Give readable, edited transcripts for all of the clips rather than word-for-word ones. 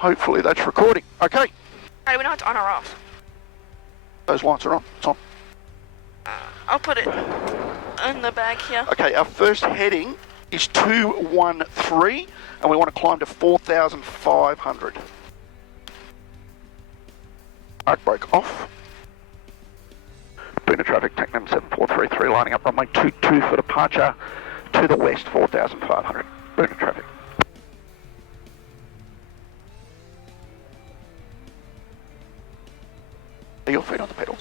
Hopefully that's recording. Okay. How do we know it's on or off? Those lights are on. It's on. I'll put it in the bag here. Okay, our first heading is 213, and we want to climb to 4,500. Arc brake off. Boonah traffic, Tecnam 7433, lining up runway 22 for departure to the west, 4,500. Boonah traffic. Are your feet on the pedals?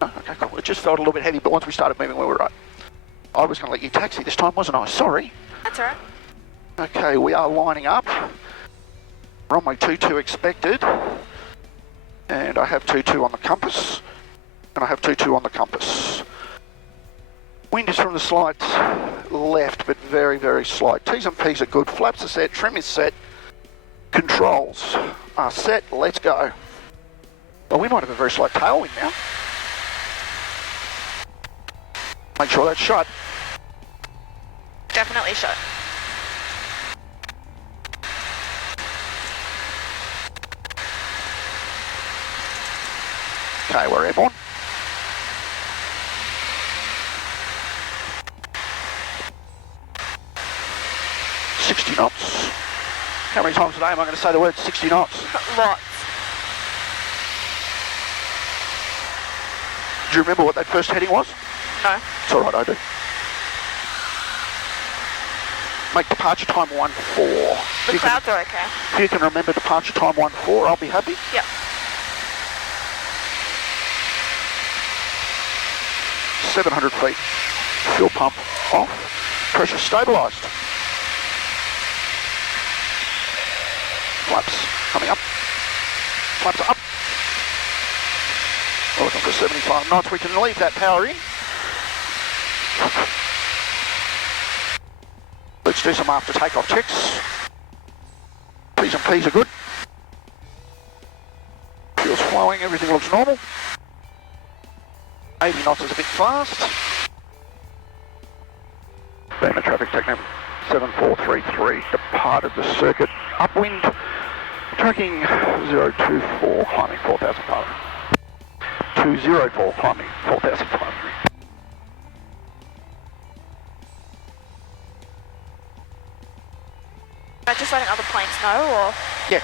No, okay, cool. It just felt a little bit heavy, but once we started moving, we were right. I was going to let you taxi this time, wasn't I? Sorry. That's alright. Okay, we are lining up. Runway 22 expected. And I have 22 on the compass. And I have 22 on the compass. Wind is from the slight left, but very, very slight. T's and P's are good. Flaps are set. Trim is set. Controls are set. Let's go. Well, we might have a very slight tailwind now. Make sure that's shut. Definitely shut. Okay, we're airborne. $60 knots. How many times today am I going to say the word 60 knots? Lots. Do you remember what that first heading was? No. It's alright, I do. Make departure time 1-4. The clouds are okay. If you can remember departure time 1-4, I'll be happy. Yep. $700 feet. Fuel pump off. Pressure stabilised. Flaps coming up. Flaps up. We're looking for 75 knots. We can leave that power in. Let's do some after takeoff checks. P's and P's are good. Fuel's flowing, everything looks normal. 80 knots is a bit fast. Boonah traffic, Tecnam 7433, departed the circuit. Upwind, tracking 024, climbing 4,500. 204, climbing 4,500. Am I just letting other planes know, or? Yeah.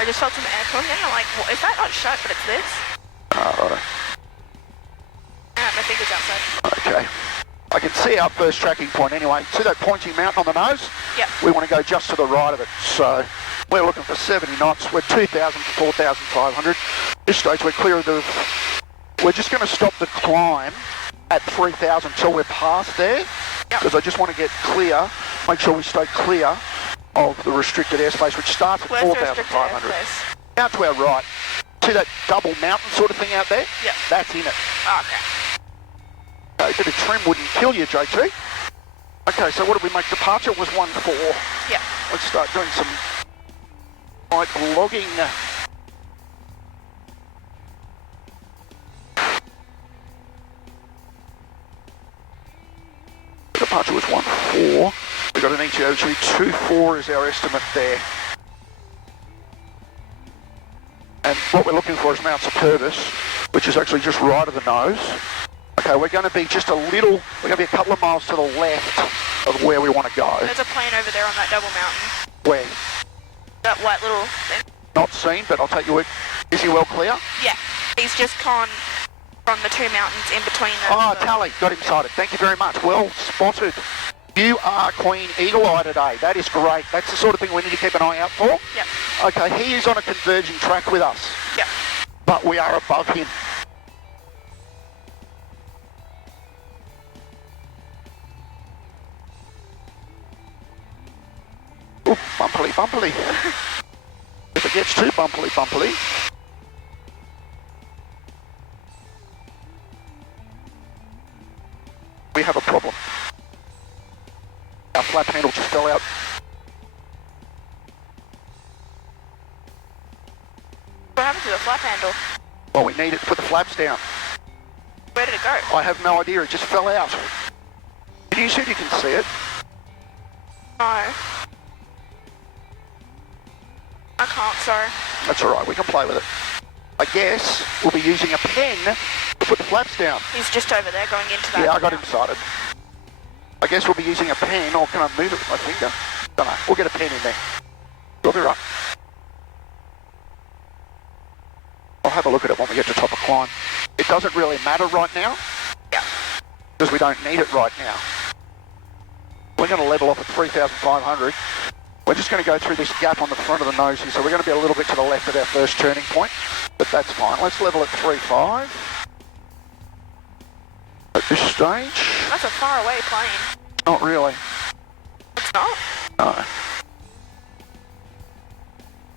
I just felt some air coming in, I'm like, well, is that not shut, but it's this? Righto. My finger's outside. Okay. I can see our first tracking point anyway. See that pointy mountain on the nose? Yep. We want to go just to the right of it. So we're looking for 70 knots. We're 2,000 to 4,500. This stage we're clear of the... We're just going to stop the climb at 3,000 till we're past there. Because I just want to get clear, make sure we stay clear of the restricted airspace, which starts at 4,500. Out to our right. See that double mountain sort of thing out there? Yep. That's in it. Oh, okay. Okay, a bit of trim wouldn't kill you, JT. Okay, so what did we make? Departure was 1-4. Yeah. Let's start doing some light logging. Departure was 1-4. We've got an ETOG 2-4 is our estimate there. And what we're looking for is Mount Superbus, which is actually just right of the nose. Okay, we're going to be just a little, we're going to be a couple of miles to the left of where we want to go. There's a plane over there on that double mountain. Where? That white little thing. Not seen, but I'll take your word. Is he well clear? Yeah. He's just gone from the two mountains in between them. Oh, Tally, got him sighted. Thank you very much. Well spotted. You are Queen Eagle Eye today. That is great. That's the sort of thing we need to keep an eye out for. Yep. Okay, he is on a converging track with us. Yep. But we are above him. Ooh, bumpily, bumpily. If it gets too bumpily, bumpily. have a problem. Our flap handle just fell out. What happened to the flap handle? Well, we need it to put the flaps down. Where did it go? I have no idea, it just fell out. You said you can see it. No. I can't, sorry. That's alright, we can play with it. I guess we'll be using a pen to put the flaps down. He's just over there going into that. Yeah, I got him sighted. I guess we'll be using a pen, or can I move it with my finger? Don't know, we'll get a pen in there. We'll be right. I'll have a look at it when we get to top of climb. It doesn't really matter right now. Yeah. Because we don't need it right now. We're going to level off at 3,500. We're just going to go through this gap on the front of the nose here, so we're going to be a little bit to the left of our first turning point, but that's fine. Let's level at 3.5 at this stage. That's a far away plane. Not really. It's not? No.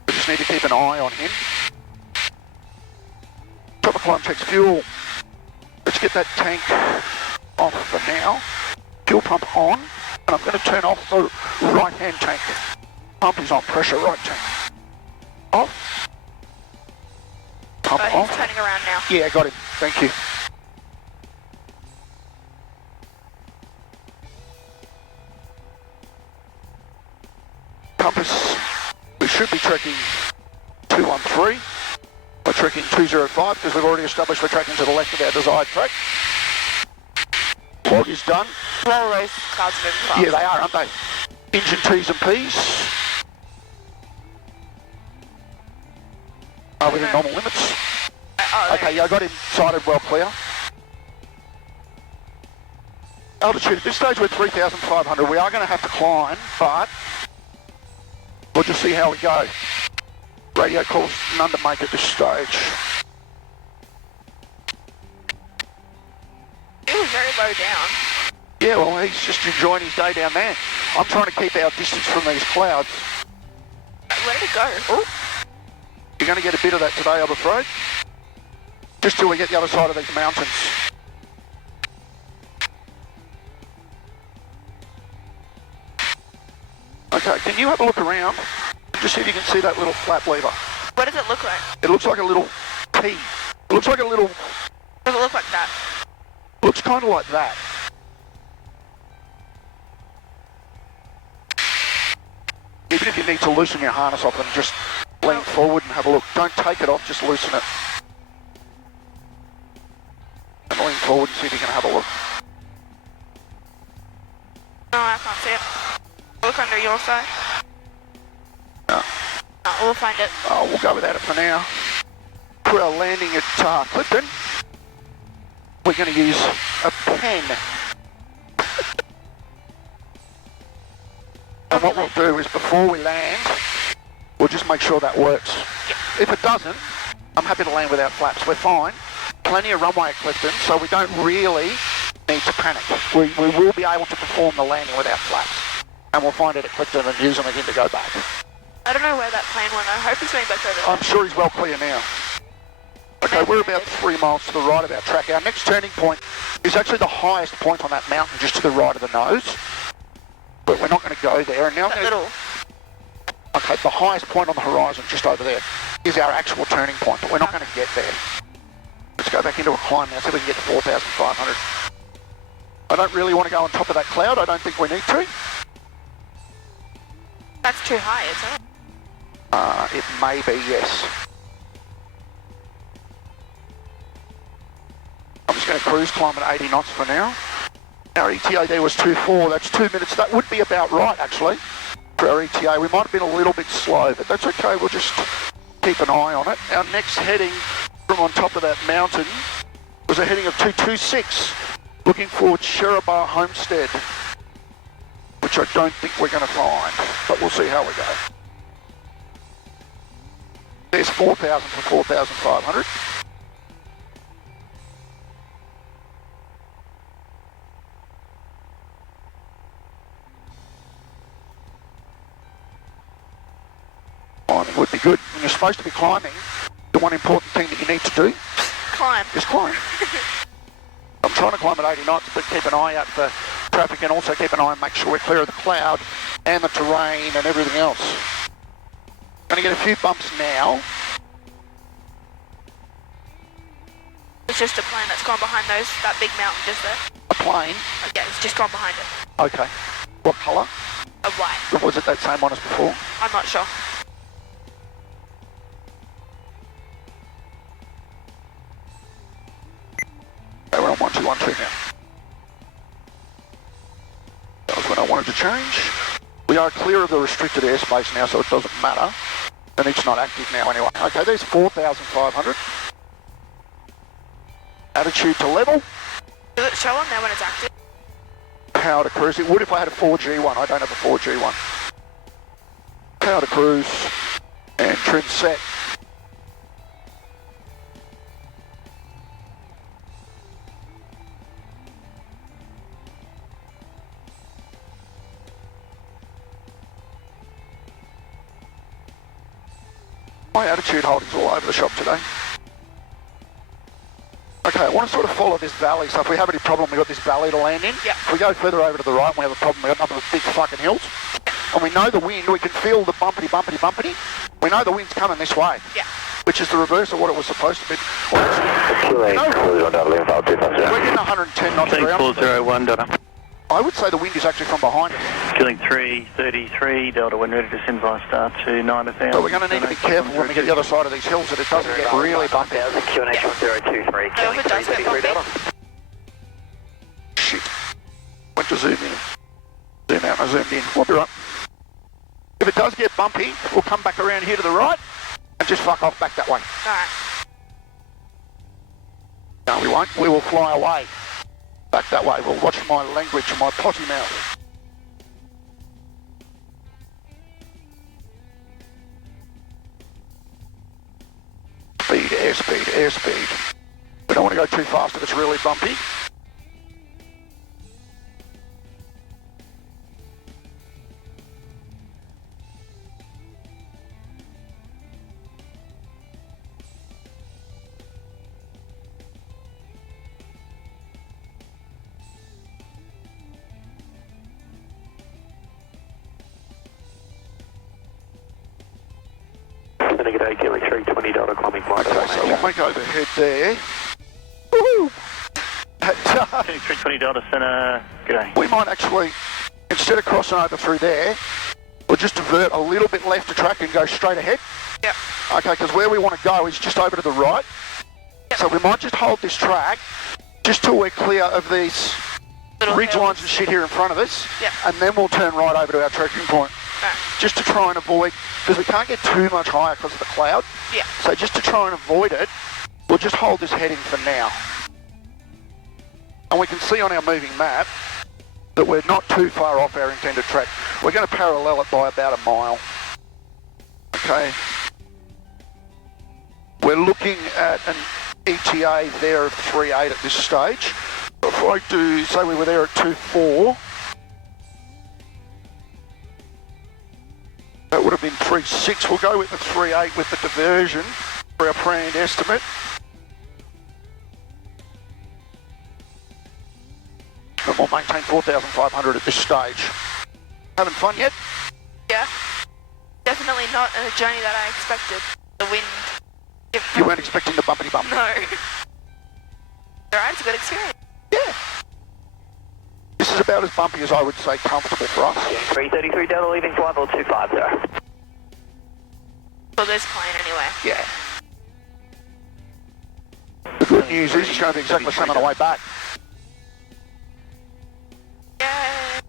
We just need to keep an eye on him. Top of climb checks fuel. Let's get that tank off for now. Fuel pump on, and I'm going to turn off the right-hand tank. Pump is on pressure, right tank. Off. Pump He's off. turning around now. Yeah, got him. Thank you. Compass, we should be trekking 213. We're trekking 205 because we've already established we're tracking to the left of our desired track. Log is done. All those cars moving fast. Yeah, they are, aren't they? Engine T's and P's. Are we in normal limits? Okay, yeah, I got him sighted well clear. Altitude, at this stage we're 3,500. We are going to have to climb, but we'll just see how we go. Radio calls none to make at this stage. It was very low down. Yeah, well, he's just enjoying his day down there. I'm trying to keep our distance from these clouds. Where did it go? Oh, you're going to get a bit of that today, I'm afraid. Just till we get the other side of these mountains. Okay, can you have a look around? Just see if you can see that little flap lever. What does it look like? It looks like a little T. It looks like a little... Does it look like that? Looks kind of like that. Even if you need to loosen your harness off and just lean forward and have a look. Don't take it off, just loosen it. And lean forward and see if you can have a look. No, I can't see it. Look under your side. No. No, we'll find it. Oh, we'll go without it for now. For our landing at Clifton, we're going to use a pen. And what we'll do is before we land, we'll just make sure that works. Yeah. If it doesn't, I'm happy to land without flaps. We're fine. Plenty of runway at Clifton, so we don't really need to panic. We will be able to perform the landing without flaps. And we'll find it at Clifton and use them again to go back. I don't know where that plane went. I hope he's going back over there. I'm sure he's well clear now. Okay, we're about 3 miles to the right of our track. Our next turning point is actually the highest point on that mountain, just to the right of the nose. But we're not going to go there. And now That little... Okay, the highest point on the horizon, just over there, is our actual turning point, but we're not going to get there. Let's go back into a climb now, see if we can get to 4,500. I don't really want to go on top of that cloud. I don't think we need to. That's too high, isn't it? It may be, yes. I'm just going to cruise climb at 80 knots for now. Our ETA there was 2.4, that's 2 minutes. That would be about right, actually, for our ETA. We might have been a little bit slow, but that's okay. We'll just keep an eye on it. Our next heading from on top of that mountain was a heading of 226, looking for Cherribah Homestead, which I don't think we're going to find, but we'll see how we go. There's 4,000 for 4,500. Climbing would be good. When you're supposed to be climbing, the one important thing that you need to do Climb. is climb. I'm trying to climb at 80 knots, but keep an eye out for traffic and also keep an eye and make sure we're clear of the cloud and the terrain and everything else. Going to get a few bumps now. It's just a plane that's gone behind that big mountain just there. A plane? Oh, yeah, it's just gone behind it. Okay. What colour? A white. Was it that same one as before? I'm not sure. Okay, we're on 1212 now. That was when I wanted to change. We are clear of the restricted airspace now, so it doesn't matter. And it's not active now anyway. Okay, there's 4,500. Attitude to level. Does it show on there when it's active? Power to cruise. It would if I had a 4G one. I don't have a 4G one. Power to cruise and trim set. My attitude holding's all over the shop today. Okay, I want to sort of follow this valley, so if we have any problem, we've got this valley to land in. Yeah. If we go further over to the right and we have a problem, we've got nothing but big fucking hills. And we know the wind, we can feel the bumpity. We know the wind's coming this way. Yeah. Which is the reverse of what it was supposed to be. Well, actually, we're getting 110 knots per hour. 401, I would say the wind is actually from behind us. Killing 333, Delta, when ready to descend by star to 9,000. So we're going to need to be careful when we get the other side of these hills that it doesn't get really bumpy. QNH 1023, Oh, if it does get bumpy. Shit. Went to zoom in. Zoom out, I zoomed in. We'll be right. If it does get bumpy, we'll come back around here to the right and just fuck off back that way. Alright. No, we won't. We will fly away. Back that way. We'll watch my language and my potty mouth. Speed, airspeed, airspeed. We don't want to go too fast if it's really bumpy. G'day, Kelly 320, Delta, climbing flight. Okay, so we'll make overhead there. Woohoo! 320, Delta, centre, g'day. We might actually, instead of crossing over through there, we'll just divert a little bit left to track and go straight ahead. Yep. Okay, because where we want to go is just over to the right. Yep. So we might just hold this track just till we're clear of these Little ridge hills. lines and shit here in front of us. Yep. And then we'll turn right over to our trekking point. Alright. Just to try and avoid, because we can't get too much higher because of the cloud. Yeah. So just to try and avoid it, we'll just hold this heading for now. And we can see on our moving map that we're not too far off our intended track. We're going to parallel it by about a mile. Okay. We're looking at an ETA there of 3.8 at this stage. If I do, say we were there at 2.4, that would have been 3.6. We'll go with the 3.8 with the diversion for our planned estimate. And we'll maintain 4,500 at this stage. Having fun yet? Yeah. Definitely not a journey that I expected. The wind. You weren't expecting the bumpity bump? No. Alright, it's a good experience. Yeah. This is about as bumpy as I would say comfortable for us. 333, Delta, leaving flight level 250. For this plane anyway. Yeah. The good news is it's going to be exactly the same on the way back. Yay.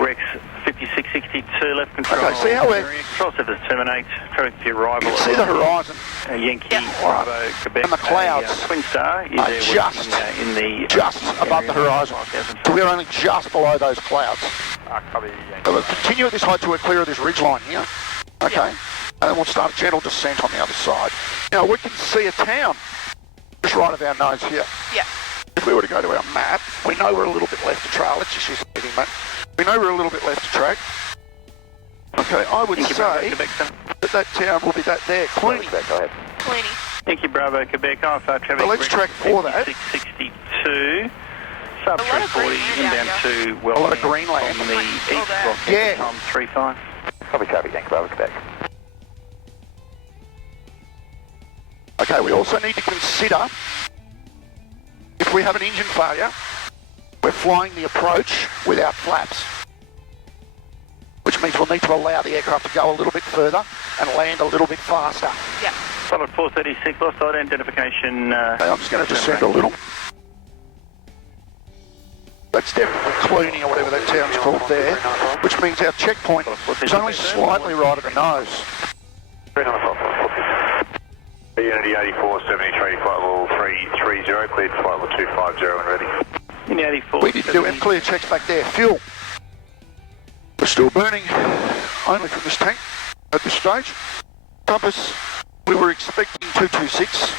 Rex 5662, left control. Okay, see how we're... Control service terminate, traffic to arrival. You can see the horizon. Yankee, Yep. Bravo, Quebec. And the clouds Twin Star is there just working, in the... Just above the horizon. So we're only just below those clouds. So we'll continue at this height till we're clear of this ridge line here. Okay. Yeah. And then we'll start a gentle descent on the other side. Now we can see a town just right of our nose here. Yeah. If we were to go to our map, we know we're a little bit left to trail. Let's just use the map. We know we're a little bit left to track. Okay, I would say that that town will be that there, Clooney. Cleany. Yankee Bravo, Quebec, Alpha traffic. Well, let's track for that. 662, sub A lot of 340, green inbound down to A lot of Wellcamp green land. on the east that. block. Yeah. Time 35. Copy traffic, Yankee Bravo, Quebec. Okay, we also need to consider if we have an engine failure, we're flying the approach without flaps, which means we'll need to allow the aircraft to go a little bit further and land a little bit faster. Yeah. Solid 436, lost identification. Okay, I'm just going to descend a little. That's definitely Clooney or whatever that town's called there, which means our checkpoint is only slightly right at the nose. Unity 8473, flight level 330, cleared flight level 250 and ready. Unity 84. We need to do clear checks back there. Fuel. We're still burning, only from this tank at this stage. Compass, we were expecting 226.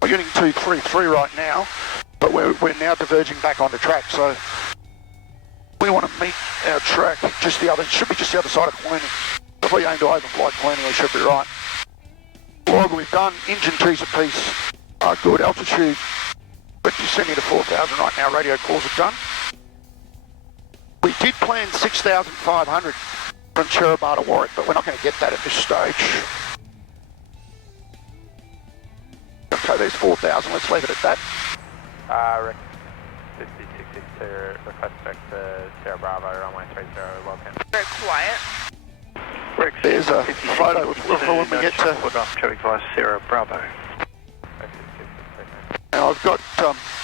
We're getting 233 right now, but we're now diverging back onto track. So we want to meet our track just the other, should be just the other side of Clooney. If we aim to overfly Clooney, we should be right. Log we've done, engine T's a piece, good altitude, but descending to 4,000 right now, radio calls are done. We did plan 6,500 from Cherribah to Warwick, but we're not going to get that at this stage. Okay, there's 4,000, let's leave it at that. 5662, request back to Sierra Bravo, runway 30, welcome. Very quiet. There's a photo of when we get to... Traffic via Sierra Bravo. Now I've got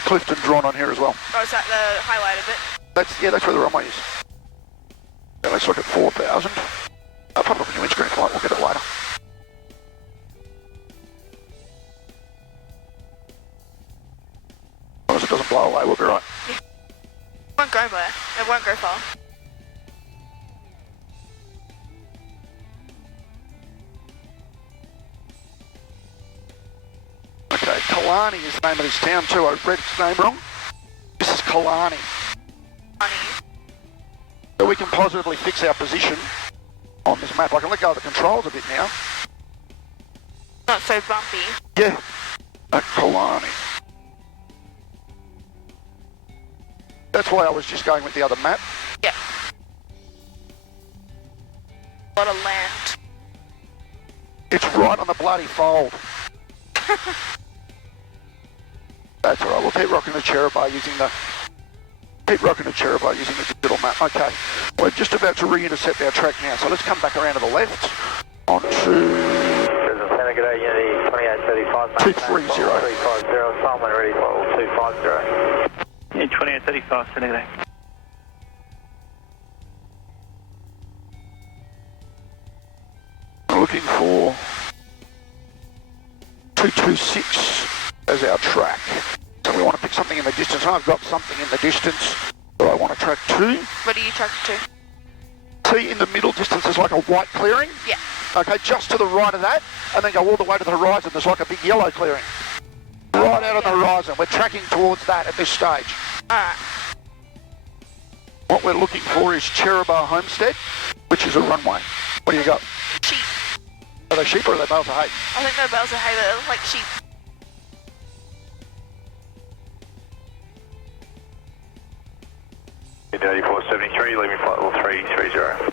Clifton drawn on here as well. Oh, is that the highlighted bit? That's where the runway is. Now let's look at 4,000. I'll pop up a new windscreen flight, we'll get it later. As long as it doesn't blow away, we'll be right. It won't go there. It won't go far. Okay, Kalani is the name of this town too. I read its name wrong. This is Kalani. Funny. So we can positively fix our position on this map. I can let go of the controls a bit now. Not so bumpy. Yeah, at Kalani. That's why I was just going with the other map. Yeah. A lot of land. It's right on the bloody fold. That's all right. We'll keep rocking the Cherribah using the digital map. Okay, we're just about to re-intercept our track now. So let's come back around to the left onto 230. 350, Solomon ready for 250. Yeah, 2835, sending that. We're looking for 226 as our track. So we want to pick something in the distance. I've got something in the distance that I want to track to. What are you tracking to? See, in the middle distance there's like a white clearing. Yeah. Okay, just to the right of that, and then go all the way to the horizon. There's like a big yellow clearing. Right out on the horizon. We're tracking towards that at this stage. Alright. What we're looking for is Cherribah Homestead, which is a runway. What do you got? Sheep. Are they sheep or are they bales of hay? I think they're bales of hay, they look like sheep. Unity 8473, leaving flight level 330.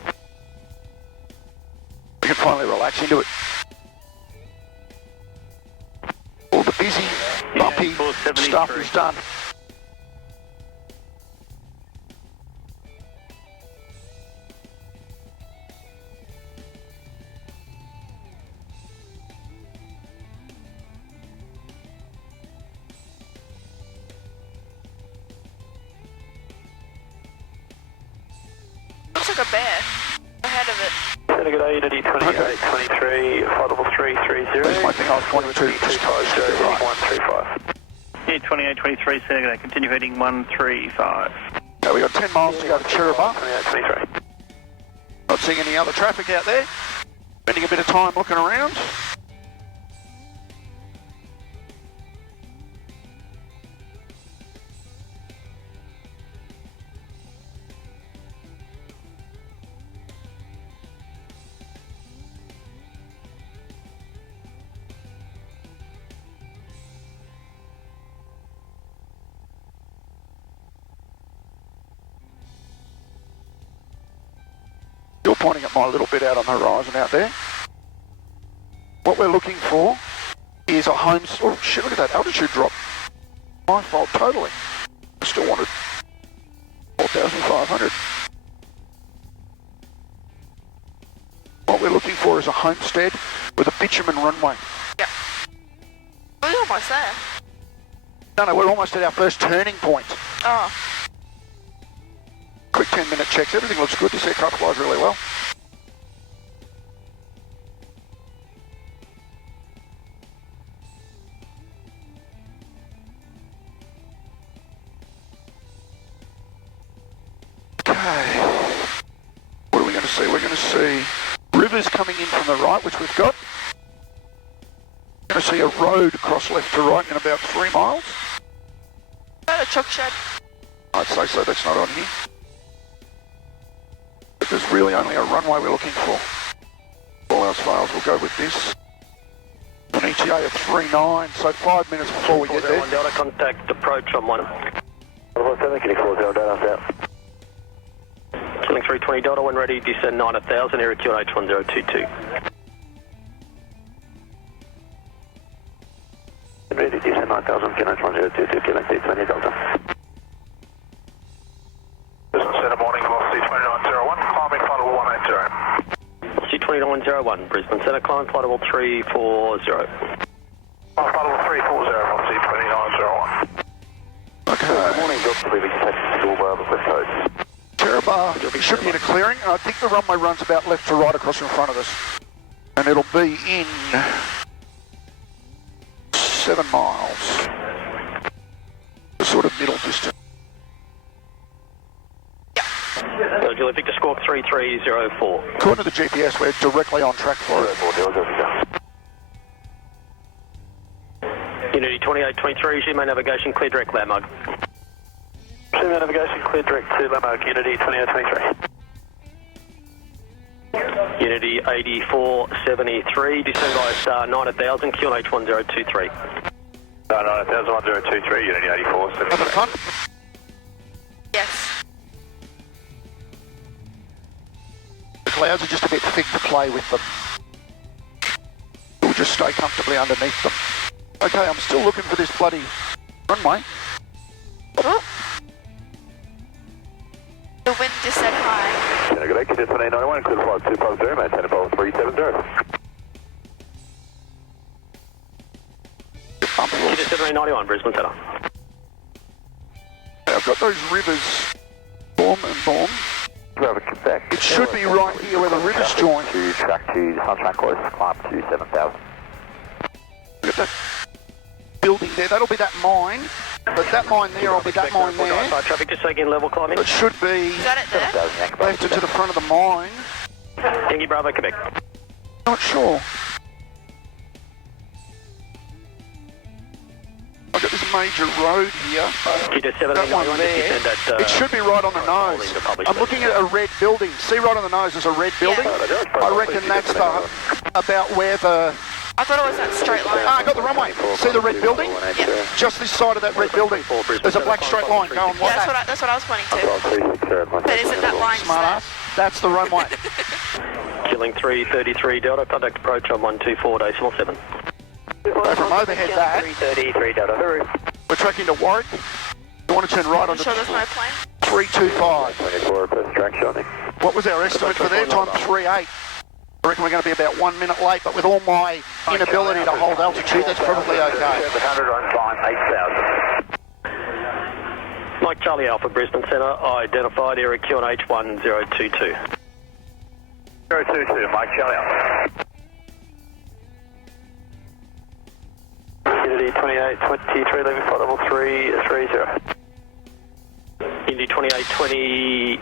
We can finally relax into it. All the busy, bumpy stuff is done. Looks like a bear ahead of it. Unity 2823, flight level 330. That's my thing I was pointing to. Just right. 135. Yeah, 2823, Senegal, continue heading 135. Okay, we got 10 miles to go to Cherribah. 2823. Not seeing any other traffic out there. Spending a bit of time looking around. Still pointing at my little bit out on the horizon out there. What we're looking for is a home... Oh shit, look at that altitude drop. My fault, totally. I still wanted 4,500. What we're looking for is a homestead with a bitumen runway. Yep. We're almost there. No, we're almost at our first turning point. Oh. Quick 10-minute checks. Everything looks good. This aircraft flies really well. Okay. What are we going to see? We're going to see rivers coming in from the right, which we've got. We're going to see a road across left to right in about 3 miles. Is that a truck shed? I'd say so. That's not on here. But there's really only a runway we're looking for. All else fails, we'll go with this. An ETA of 39, so 5 minutes before we get there. Delta, contact approach on 1. 7, can you 40 Delta out? Killing 320 Delta, when ready, descend 9,000, area QNH 1022. Ready, descend 9,000, QNH 1022, killing 320 Delta. Center morning, velocity 2901, climbing flight level 180. Velocity 2901, Brisbane Centre, climb flight level 340. Flight level 340, velocity 2901. Okay. Good morning, Delta, leaving taxi school by the west coast. Cherribah should be in a clearing. I think the runway runs about left to right across in front of us. And it'll be in 7 miles. The sort of middle distance. Juliet Victor Squawk 3304. According to the GPS, we're directly on track for it. Unity 2823, GMA navigation, clear direct landmark. GMA navigation, clear direct to landmark, Unity 2823. Unity 8473, descend by star 9000, QNH 1023. 9000, 1023, Unity 8473. Have a fun. Yes. The clouds are just a bit thick to play with them. We'll just stay comfortably underneath them. Okay, I'm still looking for this bloody runway. Oh. The wind just said hi. Good day, Condition 891, clear flight 250, maintain about 370. Condition 791, Brisbane Centre. I've got those rivers, Boom and Boom. It should be right here where the rivers join. To track to Sunshine Close, climb to 7,000. Look at that building there, that'll be that mine. But that mine there will be that mine there. Traffic just taking level climbing. It should be Is that it there? left into the front of the mine. Yankee Bravo, Quebec. Not sure. I've got this major road here. That one there. It should be right on the nose. I'm looking at a red building. See right on the nose there's a red building? I reckon that's about where the... I thought it was that straight line. I got the runway. See the red building? Yeah. Just this side of that red building. There's a black straight line. Go and watch Yeah, that's what I was pointing to. But isn't that line Smart ass. That's the runway. Killing 333 Delta, contact approach on 124.7. So from overhead that, 333 Delta. we're tracking to Warwick. You want to turn right I'm onto sure there's no plane. 325. 24 track shotting. What was our estimate for their time? 3.8. I reckon we're going to be about 1 minute late, but with all my inability to hold altitude, that's probably okay. 700 on climb 8,000. Mike Charlie Alpha, Brisbane Centre, identified area QNH 1022. 022, Mike Charlie Alpha. Unity 2823, leaving flight level 330. Unity 2820,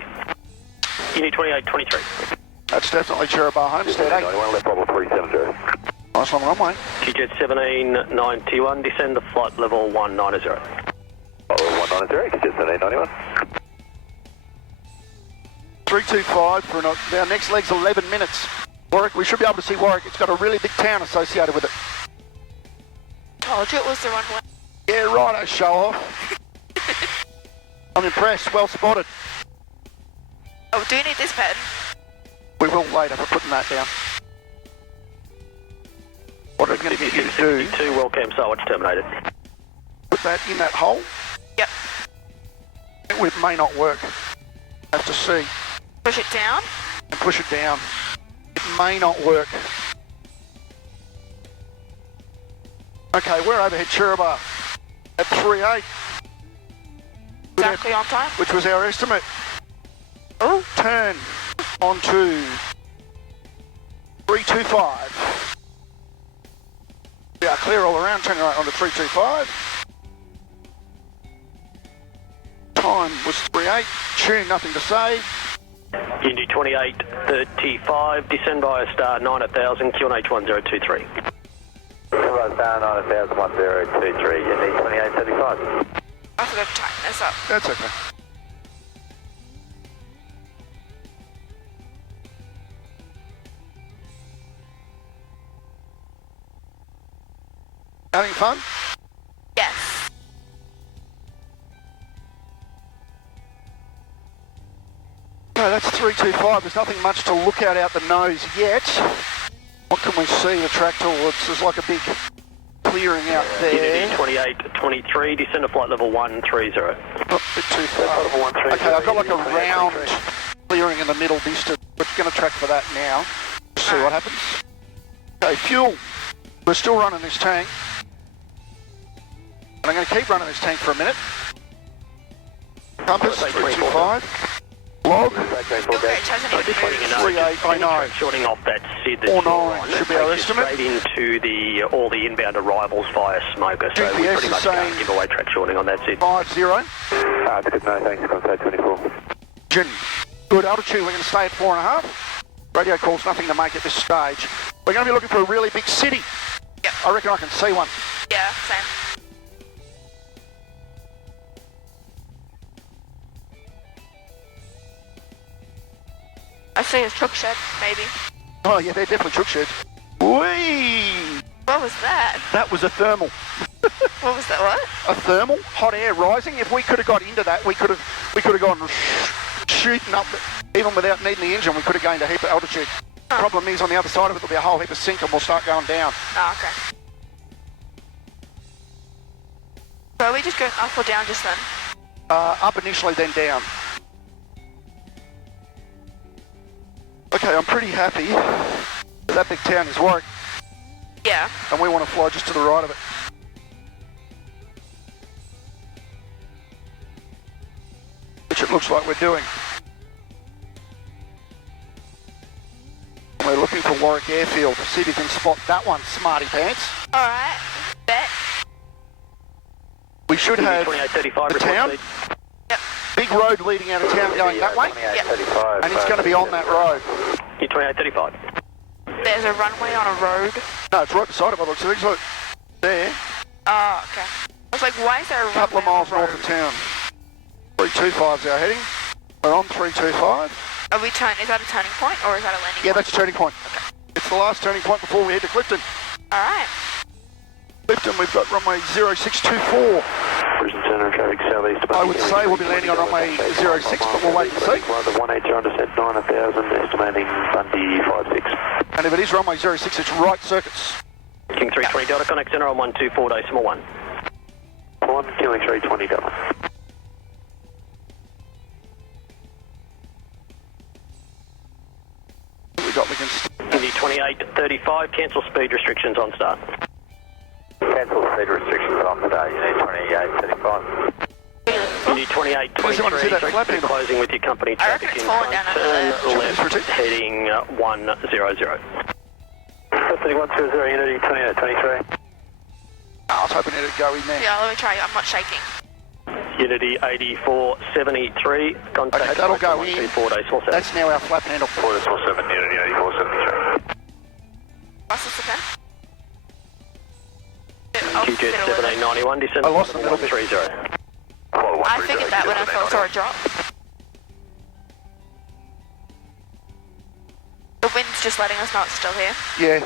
Unity 2823. That's definitely Cherribah Homestead, eh? 91, left level 370. Nice long runway. QJet 1791, descend to flight level 190. Level 190, QJet 1791. 325 for our next leg's 11 minutes. Warwick, we should be able to see Warwick. It's got a really big town associated with it. Told you it was the runway. Yeah, right, show off. I'm impressed, well spotted. Oh, do you need this pen? will later for putting that down. What I'm going to get you to do, 52, well cam salvage terminated. put that in that hole. Yep. It may not work. Have to see. Push it down. And push it down. It may not work. Okay, we're overhead Cherribah at 3.8. Exactly on time. Which was our estimate. Oh. Turn onto 325. We are clear all around, turning right onto 325. Time was 3.8. Tune, nothing to say. Indy 2835, descend via star 9000, QNH 1023. Star 9000, 1023, Indy 2835. I forgot to tighten this up. That's okay. Having fun? Yes. No, that's 325. There's nothing much to look at out the nose yet. What can we see? The track towards there's like a big clearing out there. Unity 2823, descend to flight level 130. Oh, a bit too far. Okay, I've got like a round clearing in the middle distance. We're going to track for that now. See what happens. Okay, fuel. We're still running this tank. And I'm going to keep running this tank for a minute. Compass, 325. Log, Okay, hasn't even moved. 3.8, I know. Shorting off that SID that's 4.9 should be our takes you estimate. straight into the all the inbound arrivals via Smoker, so we GPS pretty is much saying can't give away track shorting on that SID. 50. It's good, no, thanks, contact 24. Good altitude, we're going to stay at 4.5. Radio calls nothing to make at this stage. We're going to be looking for a really big city. Yep. I reckon I can see one. Yeah, same. I see a truck shed, maybe. Oh yeah, they're definitely truck sheds. Whee! What was that? That was a thermal. What was that? What? A thermal, hot air rising. If we could have got into that, we could have gone shooting up, even without needing the engine. We could have gained a heap of altitude. Huh. Problem is, on the other side of it, there'll be a whole heap of sink, and we'll start going down. Oh, okay. So are we just going up or down just then? Up initially, then down. Okay, I'm pretty happy that big town is Warwick, Yeah. and we want to fly just to the right of it. Which it looks like we're doing. We're looking for Warwick Airfield. See if you can spot that one, smarty pants. Alright. Bet. We should have 2835 the town, Yep. big road leading out of town going that way, Yep. and it's going to be on that road. Indy 2835. There's a runway on a road. No, it's right beside it by the looks of things. Look, there, Oh, okay. I was like, why is there a a couple of runway miles on a north road? of town. 325's our heading. We're on 325. Are we turn? Is that a turning point or is that a landing Yeah, point? that's a turning point. It's the last turning point before we head to Clifton. Alright. Clifton, we've got runway 0624. Brisbane Center traffic southeast. I would say we'll be landing on runway 06, but we'll wait and see. The 180 on descent 9000, estimating Bundy 56. And if it is runway 06, it's right circuits. King 320 Delta, connect center on 124 decimal 1. 1, King 320 Delta. We got against. Indy 2835, cancel speed restrictions on start. Cancel speed restrictions on today, Unit 2835. Indy 2823, that flap so handle? closing with your company I reckon traffic it's in falling front, down over turn there. left, heading 100. 3120, Unity 2823. I was hoping it'd go in there. Yeah, let me try. I'm not shaking. Unity 8473, contact Okay, that'll go in. 124 decimal 7. That's now our flap handle. 4 decimal 7, Unity 8473. Lost this again? I'll QJ fiddle with it. 7891, descend I lost a little bit. 130. I figured that when I saw a drop. The wind's just letting us know it's still here. Yeah.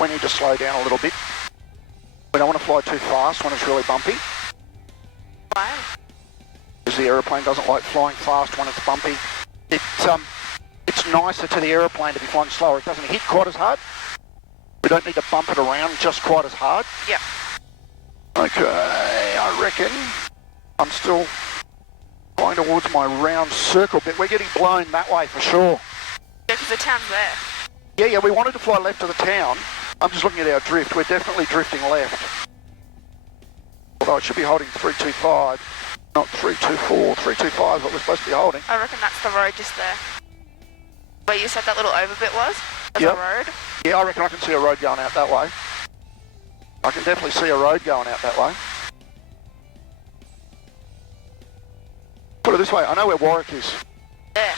We need to slow down a little bit. We don't want to fly too fast when it's really bumpy, Why? because the aeroplane doesn't like flying fast when it's bumpy. It's nicer to the aeroplane to be flying slower. It doesn't hit quite as hard. We don't need to bump it around just quite as hard. Yeah. Okay, I reckon I'm still flying towards my round circle bit. We're getting blown that way for sure. Yeah, because the town's there. Yeah, we wanted to fly left of the town. I'm just looking at our drift. We're definitely drifting left. Although it should be holding 325, not 324. 325 is what we're supposed to be holding. I reckon that's the road just there. Where you said that little over bit was? As Yep. a road? Yeah, I reckon I can see a road going out that way. I can definitely see a road going out that way. Put it this way, I know where Warwick is. There.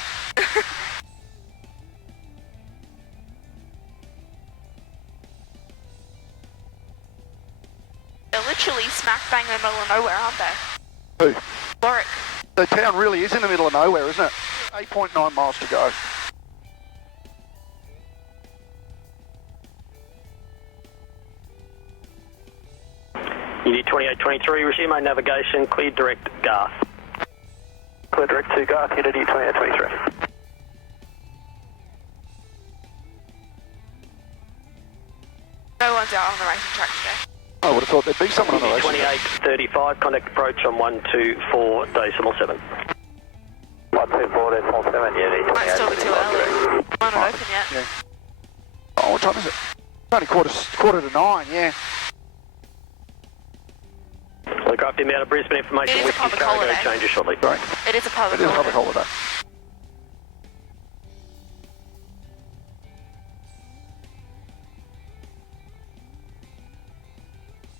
They're literally smack bang in the middle of nowhere, aren't they? Who? Warwick. The town really is in the middle of nowhere, isn't it? 8.9 miles to go. Unit 2823, resume main navigation, clear direct Garth. Clear direct to Garth, Unity 2823. No one's out on the racing track today. I would have thought there'd be someone on the Unit race. 2835, contact approach on 124.7. 124.7, Unity Might still be too early. Mine not open yet. Yeah. Oh, what time is it? It's only quarter to 9, yeah. Aircraft inbound to Brisbane, information It is a Whiskey public cargo holiday. changes shortly. Right. It is a public It is a public holiday. holiday.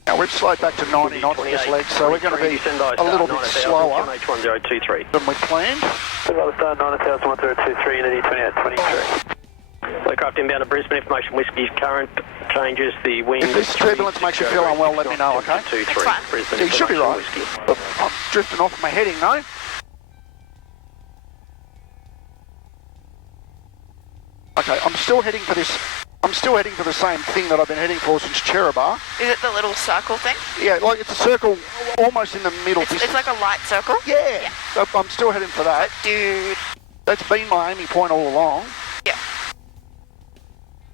Now we've slowed back to 90 knots this leg, so we're going to be a little bit slower H1023. than we planned. Star 9023, Unity 2823. Aircraft inbound to Brisbane, information Whiskey current changes, the wind. If this turbulence makes you feel unwell, let me know, okay? 23, fine. Brisbane, Yeah, you should be right. Whiskey. But I'm drifting off my heading, no? Okay, I'm still heading for this. I'm still heading for the same thing that I've been heading for since Cherribah. Is it the little circle thing? Yeah, like it's a circle almost in the middle. It's like a light circle? Yeah. So I'm still heading for that. Dude. That's been my aiming point all along. Yeah.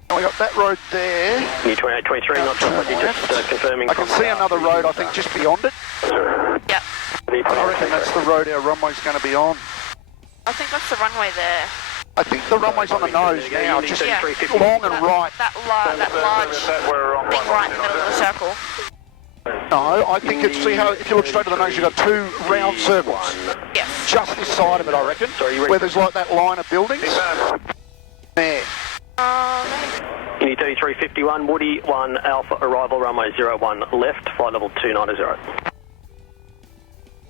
And we got that road there. Unit 2823, not sure what you just confirming. I can see another road, I think, just beyond it. Yep. I reckon that's the road our runway's going to be on. I think that's the runway there. I think the runway's on the nose now, just Yeah. long and right. That large thing right in the middle of the circle. No, I think it's, see how, if you look straight to the nose, you've got two round circles. Yes. Just this side of it, I reckon, where there's like that line of buildings. There. Maybe. Unit 3351, Woody 1 Alpha, arrival runway 01 left, flight level 290.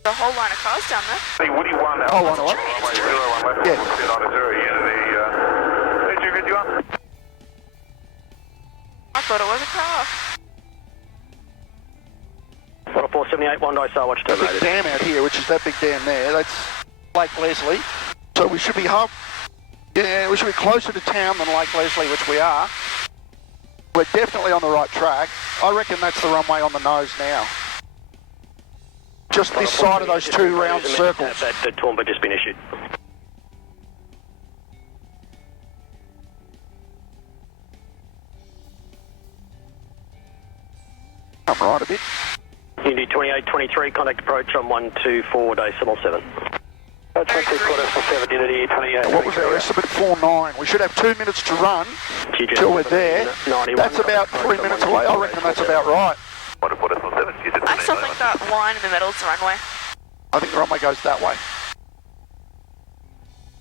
The whole line of cars down there. Hey, Woody 1 Alpha. Oh, on the what? Runway 01 left, Yeah. 290, Unity 3251. I thought it was a car. 478, 1 Star Watch That big terminated. dam out here, which is that big dam there, that's Lake Leslie. So we should be we should be closer to town than Lake Leslie, which we are. We're definitely on the right track. I reckon that's the runway on the nose now. Just this side of those two round circles. That Toowoomba just been issued. Come right a bit. Unit 2823, contact approach on 124.7. 124.7, Unity 28. What was our estimate? 4.9. We should have 2 minutes to run till we're there. That's about 3 minutes away. I reckon that's about right. 124.7, I still think that line in the middle is the runway. I think the runway goes that way.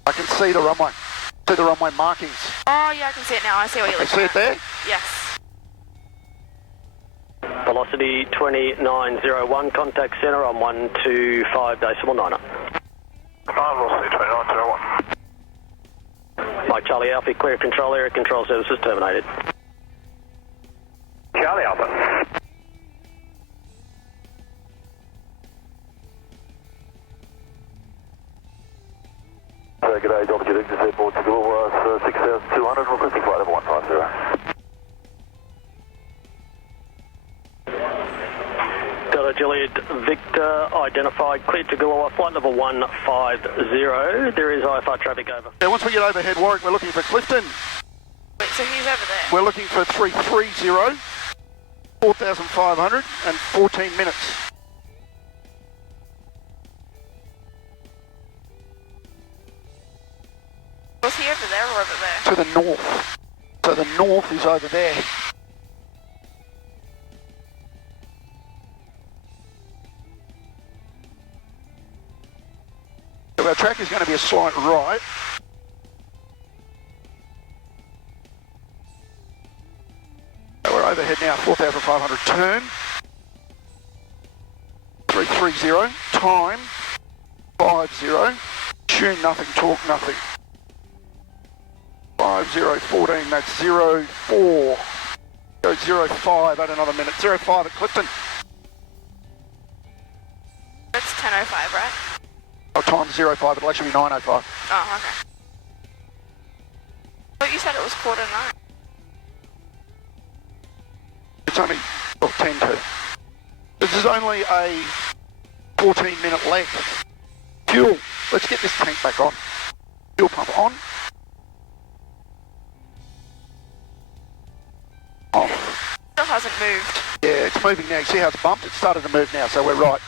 I can see the runway. See the runway markings. Oh, yeah, I can see it now. I see what you're You looking see at. it there? Yes. Velocity 2901, contact centre on 125.9. Velocity 2901. Mike Charlie Alpha, clear control area, control services terminated. Charlie Alpha. G'day, Dr. Exit Airport to Gulwas 6200, requesting flight level 150. Delta Juliet Victor, identified, cleared to Galore, flight level 150. There is IFR traffic over. Yeah, once we get overhead Warwick, we're looking for Clifton. Wait, so he's over there? We're looking for 330, 4,500 and 14 minutes. Was he over there or over there? To the north. So the north is over there. So our track is going to be a slight right. So we're overhead now, 4,500 turn. 330, time 50, tune nothing, talk nothing. 5014, that's 04. Go 05, add another minute. 05 at Clifton. That's 10:05, right? Oh, time's 05, it'll actually be 9:05. Oh, okay. But you said it was 8:45. It's only, well, 10 to. This is only a 14-minute leg. Fuel, let's get this tank back on. Fuel pump on. Off. Still hasn't moved. Yeah, it's moving now. You see how it's bumped? It's started to move now, so we're right.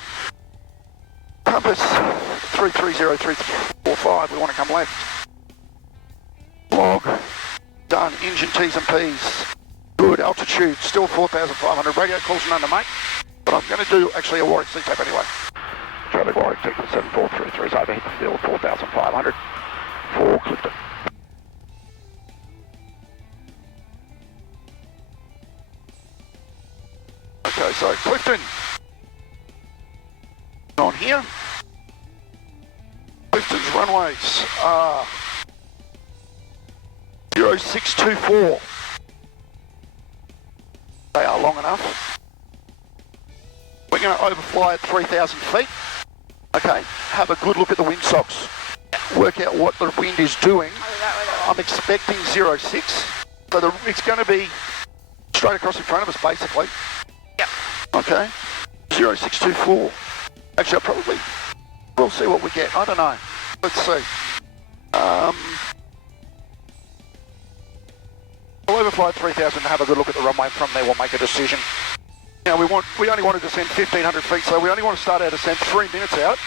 Compass 330-345, we want to come left. Log, done, engine T's and P's. Good, altitude, still 4,500. Radio calls none to mate, but I'm going to do actually a Warwick C-tape anyway. Cherribah Warwick, sequence 7433 is overhead the field, 4,500 for Clifton. Okay, so Clifton on here. Clifton's runways are 0624. They are long enough. We're going to overfly at 3,000 feet. Okay, have a good look at the windsocks. Work out what the wind is doing. I'm expecting 06. So it's going to be straight across in front of us, basically. Yep. Okay, 0624. Actually, we'll see what we get. I don't know. Let's see. We'll overfly at 3,000 and have a good look at the runway. From there, we'll make a decision. Now, we only want to descend 1,500 feet, so we only want to start our descent 3 minutes out.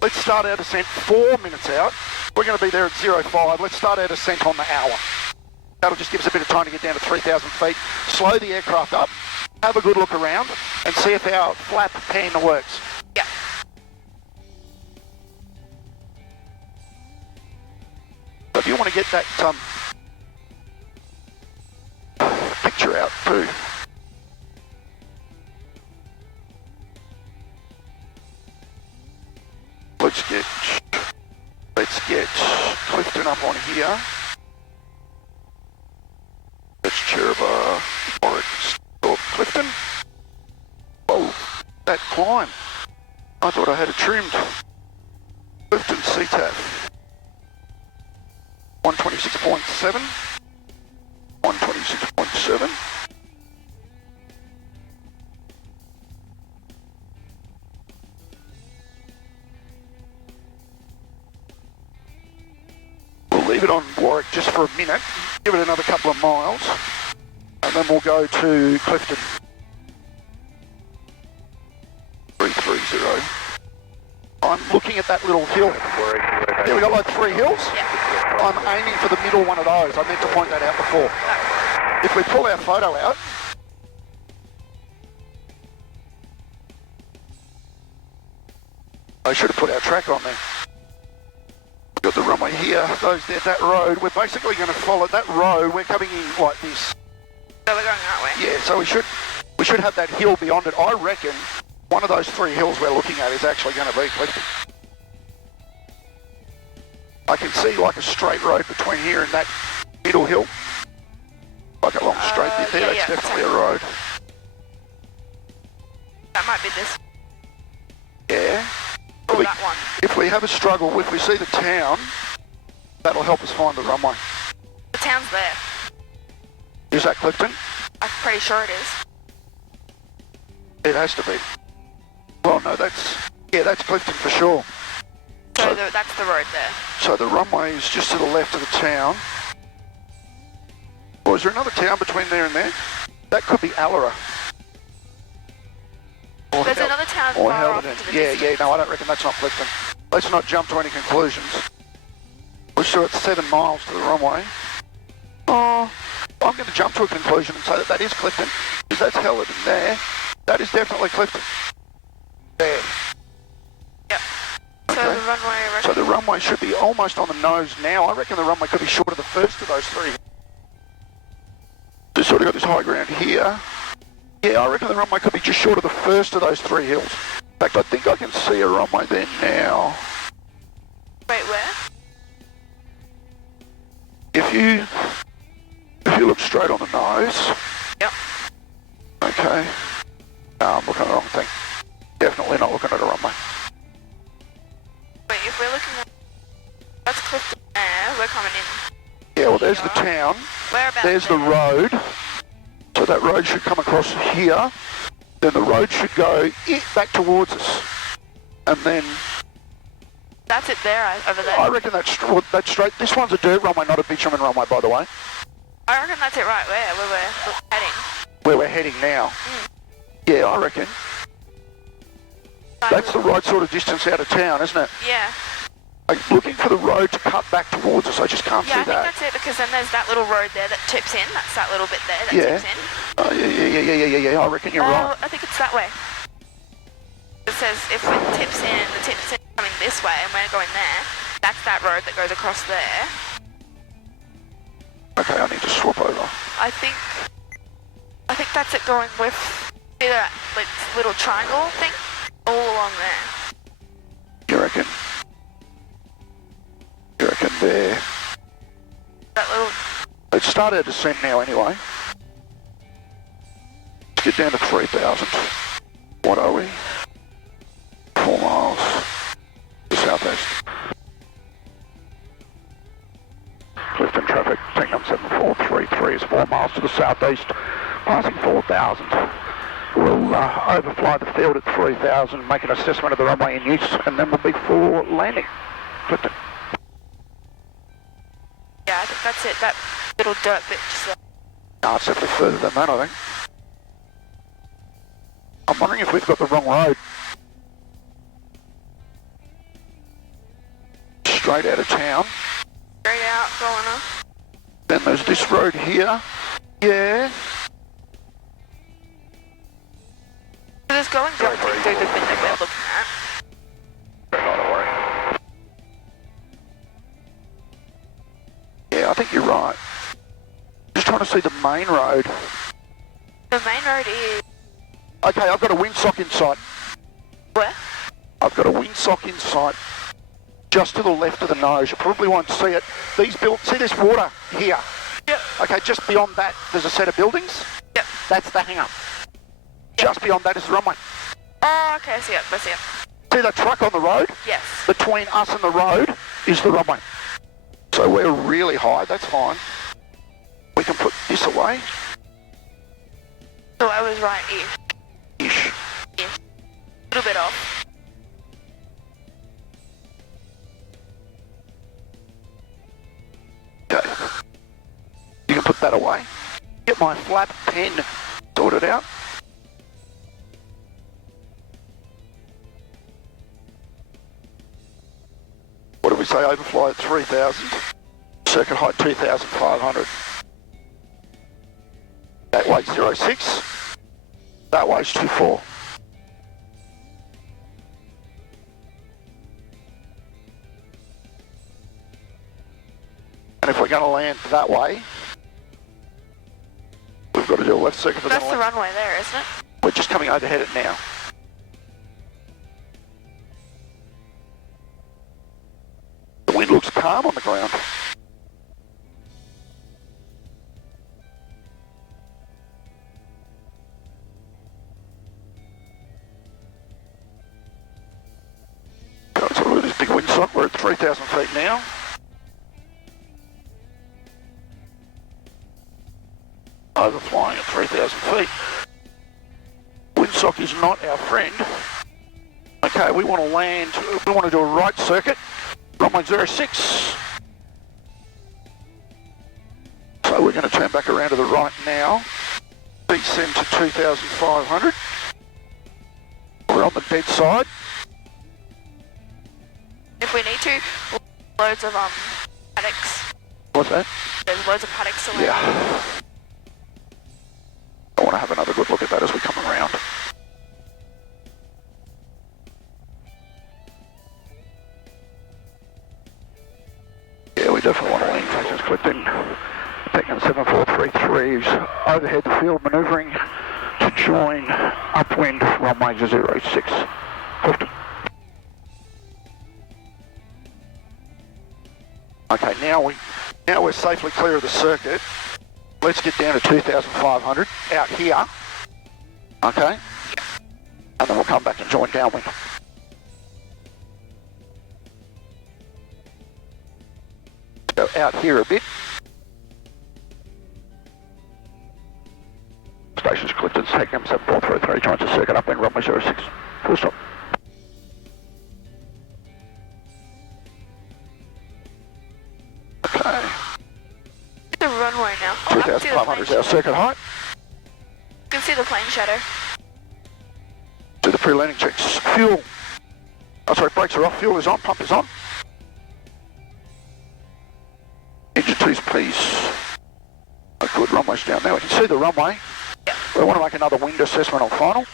Let's start our descent 4 minutes out. We're going to be there at 05. Let's start our descent on the hour. That'll just give us a bit of time to get down to 3,000 feet. Slow the aircraft up. Have a good look around and see if our flap pan works. Yeah. So if you want to get that picture out too. Let's get Clifton up on here. That's Cherribah, Warwick, Clifton. Oh, that climb. I thought I had it trimmed. Clifton CTAF. 126.7. 126.7. We'll leave it on Warwick just for a minute, give it another couple of miles, and then we'll go to Clifton. 330. I'm looking at that little hill. Yeah, we got like 3 hills. Yeah. I'm aiming for the middle one of those. I meant to point that out before. If we pull our photo out, I should have put our track on there. We've got the runway here, those there, that road. We're basically going to follow that road. We're coming in like this. So we're going that way? Yeah, so we should have that hill beyond it. I reckon one of those 3 hills we're looking at is actually going to be Clifton. I can see like a straight road between here and that middle hill. Like a long straight bit there, that's definitely a road. That might be this. Yeah. Or that one. If we have a struggle, if we see the town, that'll help us find the runway. The town's there. Is that Clifton? I'm pretty sure it is. It has to be. Oh no, that's Clifton for sure. So that's the road there. So the runway is just to the left of the town. Or is there another town between there and there? That could be Allara. There's another town far off into the distance. No, I don't reckon that's not Clifton. Let's not jump to any conclusions. We're still at 7 miles to the runway. Oh, I'm going to jump to a conclusion and say that that is Clifton, because that's held in there. That is definitely Clifton. There. Yep. So Okay. the runway, I reckon. So the runway should be almost on the nose now. I reckon the runway could be short of the first of those three. Just sort of got this high ground here. Yeah, I reckon the runway could be just short of the first of those 3 hills. In fact, I think I can see a runway there now. Wait, where? If you look straight on the nose. Yep. Okay. No, I'm looking at the wrong thing. Definitely not looking at a runway. Wait, if we're looking at... That's Clifton there, we're coming in. Yeah, well, there's the town. Whereabouts There's there? the road. So that road should come across here. Then the road should go back towards us. And then... That's it there, over there. I reckon that's straight. This one's a dirt runway, not a bitumen runway, by the way. I reckon that's it right where we're heading. Where we're heading now. Yeah, I reckon. That's the right sort of distance out of town, isn't it? Yeah. I'm looking for the road to cut back towards us. I just can't Yeah, I see think that. that's it, because then there's that little road there that tips in. That's that little bit there that tips in. Oh, yeah. I reckon you're right. I think it's that way. It says if it tips in, the tips in coming this way and we're going there, that's that road that goes across there. Okay, I need to swap over. I think that's it going with that like little triangle thing all along there. You reckon? You reckon there? That little... Let's start our descent now anyway. Let's get down to 3,000. What are we? 4 miles to southeast. Clifton traffic, Tecnam 7433 is 4 miles to the southeast, passing 4,000. We'll overfly the field at 3,000, make an assessment of the runway in use, and then we'll be for landing. Clifton. Yeah, I think that's it, that little dirt bit just there. No, it's definitely further than that, I think. I'm wondering if we've got the wrong road. Straight out of town. Straight out, going up. Then there's this road here. Yeah. So there's going directly through the bit that we're looking at. Not worry. Yeah, I think you're right. Just trying to see the main road. The main road is... Okay, I've got a windsock in sight. Where? I've got a windsock in sight. Just to the left of the nose. You probably won't see it. These see this water here? Yep. Okay, just beyond that, there's a set of buildings. Yep. That's the hang-up. Just beyond that is the runway. Oh, okay, I see it, See that truck on the road? Yes. Between us and the road is the runway. So we're really high, that's fine. We can put this away. So I was right-ish. Ish. Yeah. A little bit off. Okay. You can put that away. Get my flap pen sorted out. What do we say? Overfly at 3,000. Circuit height 2,500. That weighs 06. That weighs 24. And if we're going to land that way, we've got to do a left circuit. That's the runway there, isn't it? We're just coming overhead it now. The wind looks calm on the ground. Let's have a look at this big windsock. We're at 3,000 feet now. Overflying at 3,000 feet. Windsock is not our friend. Okay, we want to land, we want to do a right circuit, runway 06. So we're going to turn back around to the right now, descend to 2,500. We're on the dead side. If we need to, loads of paddocks. What's that? There's loads of paddocks around. Yeah. I want to have another good look at that as we come around. Yeah, we definitely want to land Tecnam's Clifton. Tecnam 7433 is overhead the field manoeuvring to join upwind runway 06. Clifton. Okay, now we're safely clear of the circuit. Let's get down to 2,500 out here. Okay? And then we'll come back and join downwind. Go out here a bit. Station's Clifton, Tecnam 7433, joins the circuit upwind runway 06. Full stop. Okay. The runway now. Oh, I can see the 2,500 is plane our circuit height. You can see the plane shadow. Do the pre-landing checks. Fuel. Oh, sorry, brakes are off. Fuel is on. Pump is on. Engine 2's please. Oh, good. Runway's down there. We can see the runway. Yeah. We want to make another wind assessment on final.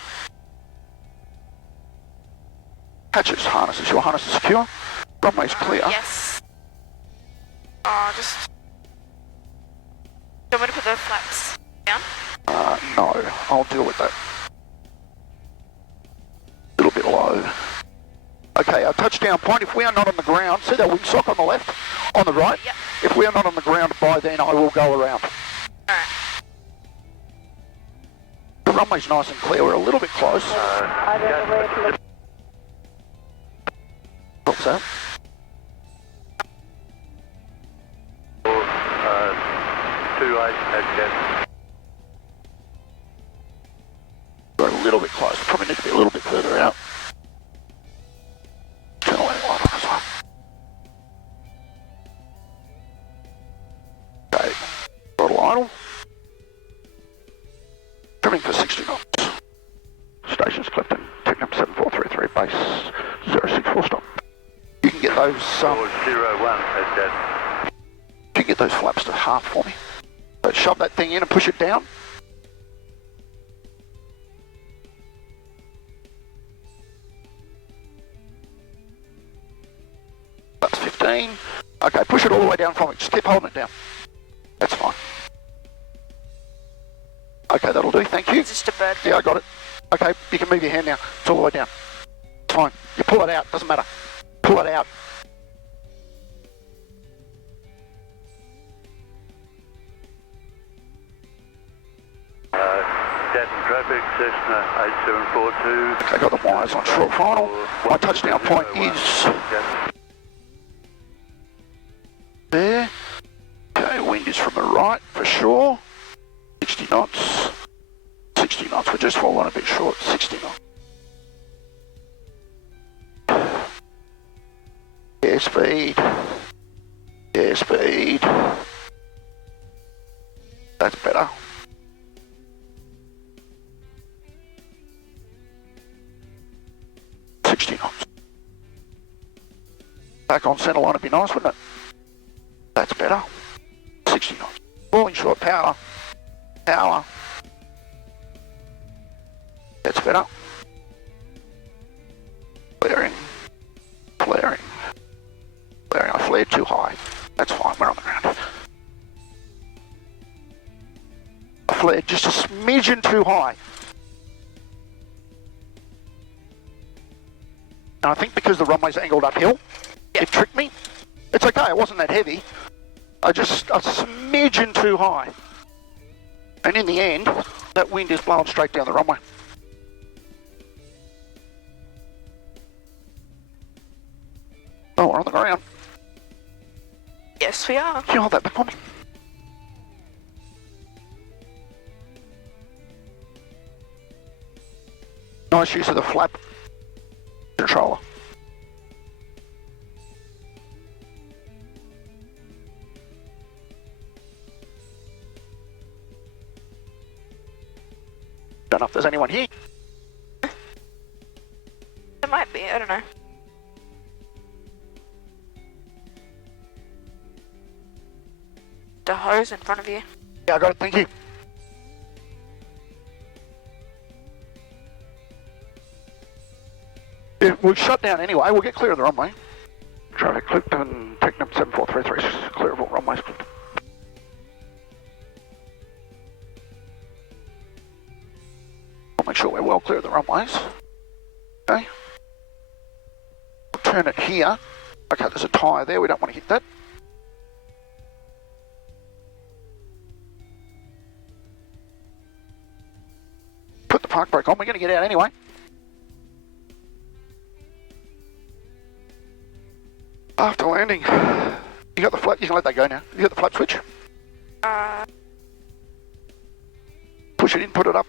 Hatches, harnesses. Your harness is secure. Runway's clear. Yes. Just... Do you want me to put the flaps down? No, I'll deal with that. A little bit low. Okay, our touchdown point, if we are not on the ground, see that windsock on the left, on the right? Yep. If we are not on the ground by then, I will go around. Alright. The runway's nice and clear, we're a little bit close. What's that? 28 at jet. We're a little bit close, probably need to be a little bit further out. Turn away the light on as well. Okay, throttle idle. Trimming for 60 knots. Station's Clifton, Tecnam 7433, base 064 stop. You can get those, 01 at jet. you can get those flaps to half for me. So shove that thing in and push it down. That's 15. Okay, push it all the way down from it. Just keep holding it down. That's fine. Okay, that'll do. Thank you. It's just a bird. Yeah, I got it. Okay, you can move your hand now. It's all the way down. It's fine. You pull it out. Doesn't matter. Pull it out. Jet and traffic, Cessna 8742. Okay, got the wires on short final. My touchdown point is there. Okay, wind is from the right for sure. 60 knots. 60 knots, we're just falling a bit short. 60 knots. Air speed. Air speed. That's better. Back on centre line would be nice, wouldn't it? That's better. 60 knots. Falling short, power. Power. That's better. Flaring. Flaring. Flaring. I flared too high. That's fine, we're on the ground. I flared just a smidgen too high. And I think because the runway's angled uphill, it tricked me. It's okay, it wasn't that heavy. I just, a smidgen too high. And in the end, that wind is blowing straight down the runway. Oh, we're on the ground. Yes, we are. Can you hold that back on me? Nice use of the flap. Controller. Don't know if there's anyone here. There might be, I don't know. The hose in front of you. Yeah, I got it, thank you. Yeah, we'll shut down anyway, we'll get clear of the runway. Traffic Clifton, Tecnam 7433, clear of all runways. I'll make sure we're well clear of the runways. Okay. We'll turn it here. Okay, there's a tyre there, we don't want to hit that. Put the park brake on, we're going to get out anyway. After landing, you got the flap, you can let that go now. You got the flap switch? Push it in, put it up.